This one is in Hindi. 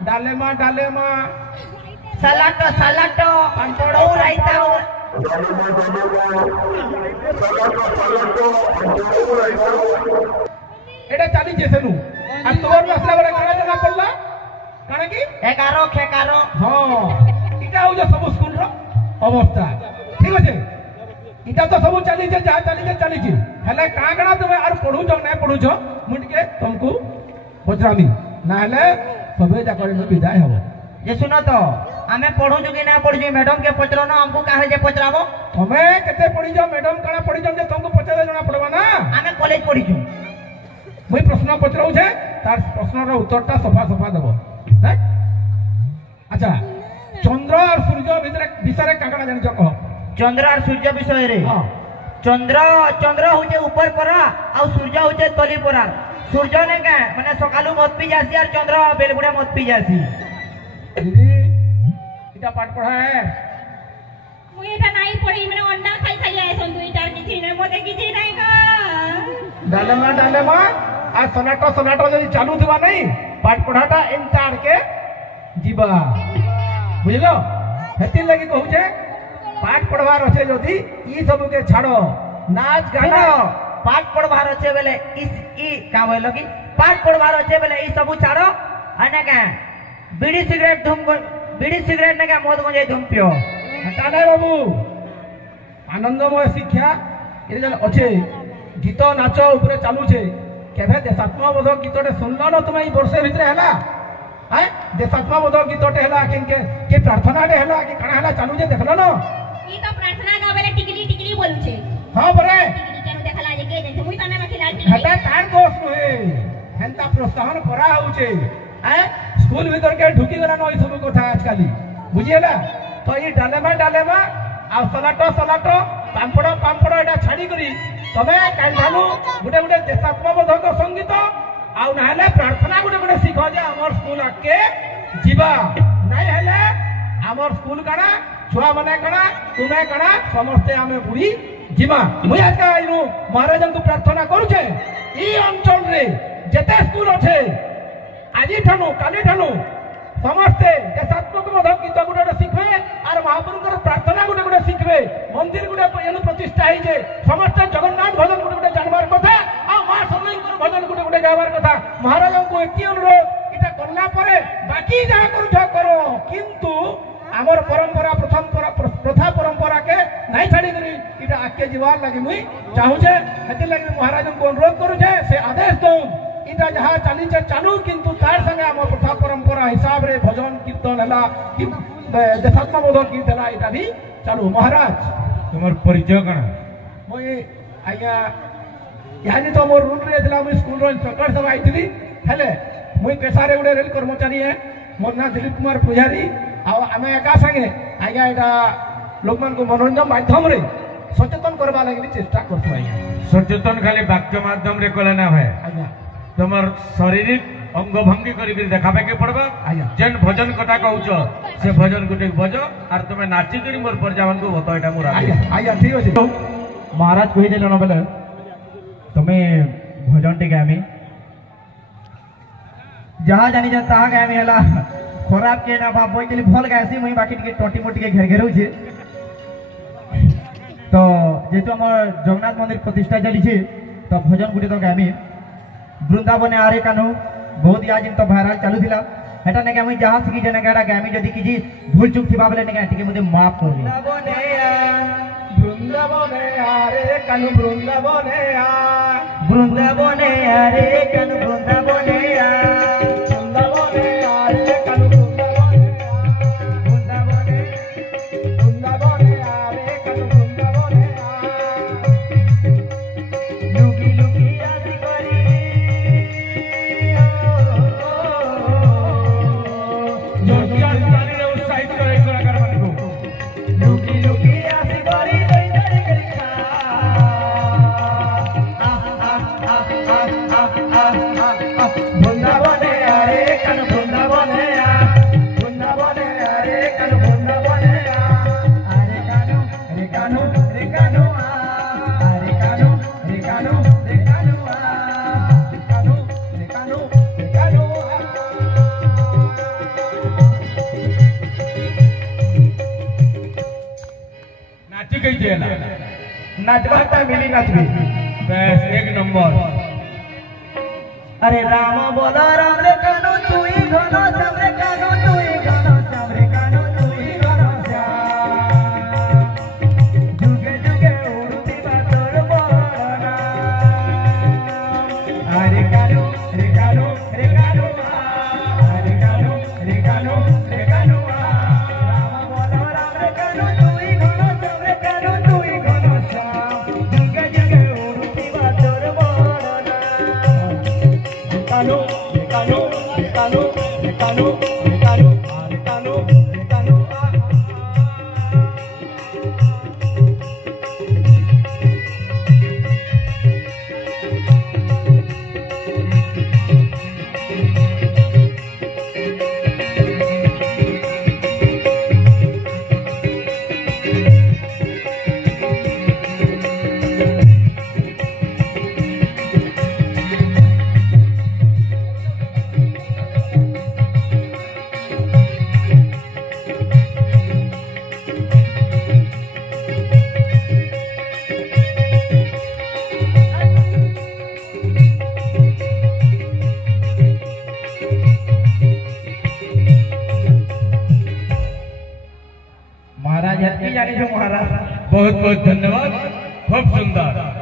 डालेमा डालेमा salato salato pamporo raita एटा चाली जेसेनु आ तोर मसला बरे काना जना पड़ला काना की 11 हां इटा हो जो सब स्कूल रो अवस्था ठीक আছে इटा तो सब चाली जे जा चाली जे हले का काना तुमे आर पढु जो नै पढु जो मुंडके तुमको पचरामी ना हले सबे जा करे विदाय हबो जे सुनो तो आमे पढु जो कि ना पढु जो मैडम के पचरो ना हमको काहे जे पचराबो तमे केते पढि जो मैडम काना पढि जो जे तुमको पचरे जना पड़बा ना आमे कॉलेज पढि जो मुई प्रश्न पचराउ छे तार प्रश्नर उत्तरटा सफा सफा देबो नै अच्छा चंद्र और सूर्य भितरे विषय काकड़ा जानि छ कह चंद्र और सूर्य विषय रे हां चंद्र होचे ऊपर परा और सूर्य होचे तली परा सूर्य ने का माने सकालू मत पी जासी और चंद्र बेलबुडा मत पी जासी दीदी इटा पाठ पढ़ा है मुई एटा नाही पढी माने अंडा खाई खाई आए सन दुईटार किछि नै मते किछि नाही का डालेमा आ सनाटो जदी चालू थिबा नहीं पाठ पढ़ाटा एंतार के जीवा बुझलो हेति लगी कहू छे पाठ पढ़वार আছে যদি ই सब के छाड़ो नाच गाना पाठ पढ़वार আছে बेले इस ई का बोलो कि पाठ पढ़वार আছে बेले ई सब छाड़ो अने का बीड़ी सिगरेट ने का मद गंजे धूम पियो हटा नहीं बाबू आनंदमय शिक्षा ये जन अच्छे गीत नाच ऊपर चालू छे केभे देशात्मबोध गीतटे सुनलो न तुम ई वर्षे भितरे हला हाय देशात्मबोध गीतटे हला के प्रार्थनाटे हला कि कणा हला चालू जे देखलो न ई तो प्रार्थना गावेले टिकली बोलु छे हां बरे टिकली केनु देखला जे के जे मुई तने में खिलाड़ी हटा तार दोष नुहे हेंता प्रोत्साहन करा होउछे हाय स्कूल भीतर के ढुकी गला न ई सब कथा आजकाली बुझिएला तो ई डालेमा आ सलाटो पांपड़ एटा छाड़ी करी तबे कालधानु गुटे देशात्मबोधक संगीत आउ ना हेले प्रार्थना गुटे शिखो जे हमर स्कूल आके जीवा नाही हेले हमर स्कूल काना छुआ माने काना तुमे काना समस्ते आमे बुढ़ी जीवा मुई आज का आइनु महाराजन को प्रार्थना करू छे ई अंचल रे जेते स्कूल अछि आजी ठानु काली ठानु समस्ते देशात्मबोधक गीत गुटे शिखबे आर महाप्रभुकर प्रार्थना गुटे शिखबे मंदिर गुटे एनु प्रतिष्ठा है जे समस्त जगन्नाथ भजन गुटे जानबार कथा आ मां समलेश्वर भजन गुटे गावार कथा महाराज को एति अनुरोध इटा करला परे बाकी जा करू करो किंतु हमर परंपरा प्रथा परंपरा के नहीं छाड़ी करी इटा आके जीवार लागि मुई चाहू छे हेति लागि महाराज को अनुरोध करू छे से आदेश दऊ इटा जहा चाली छे चालू किंतु तार संगे हमर प्रथा परंपरा हिसाब रे भजन कीर्तन हला कि देशात्मबोधक गीत हला इटा भी चालू महाराज तुमर परिचय कण मोई आया यानी तो मोर रूट रे दिला मुई स्कूल रो इंस्ट्रक्टर सब आइथिली हेले मुई पेशारे गुडे रेल कर्मचारी है मोर ना दिलीप कुमार पुजारी आ आमे एका संगे आया एटा लोकमान को मनोरंजन माध्यम रे सचेतन करबा लागि चेष्टा करथु आया सचेतन खाली वाक्य माध्यम रे कले ना है आया तुमर शारीरिक अंग भंगी करी देखाबे के पड़बा जेन भजन कथा कहउछ से भजन गुटे बजो आर तुमे नाची करी मोर परजावन को बतो एटा मोरा आया ठीक अछि महाराज कहि देलन बेले तमे भजन टे गामी जहा जानी जन ताहा गामी हला खराब के ना भाव बोइतली भल गासी मुई बाकी टिके टोटी मोटी के घेर घेरउ छे तो जेतु हमर जगन्नाथ मंदिर प्रतिष्ठा चली छे तो भजन गुटे तो गामी वृंदावन आरे कानु बहुत आज तो भाइराल चालू थिला हेटा ने गामी जहां से की जने गाडा गामी जदी किजी भूल चूक थिबा बेले ने गाटी के मुझे माफ कर दे वृंदावन आरे कानु वृंदावन आरे कानु वृंदावन वृंदावन बुझे ना नाचबा ता मिली नाचबी बस एक नंबर अरे राम बोला राम रे कानो तू ही घनो श्याम रे कानो तू ही घनो श्याम रे कानो तू ही घनो श्याम जुगे जुगे उड़ती बातोर बोलना अरे कानो रे कानो रे कानो अरे कानो रे कानो रे कानो राम बोला राम रे कानो तू ही घनो श्याम रे कानो तू ही घनो श्याम जुगे जुगे उड़ती बातोर बोलना Recano, recano, recano, recano, recano, recano, recano. महाराज हत्ती जानी छो महाराज बहुत बहुत धन्यवाद खूब सुंदर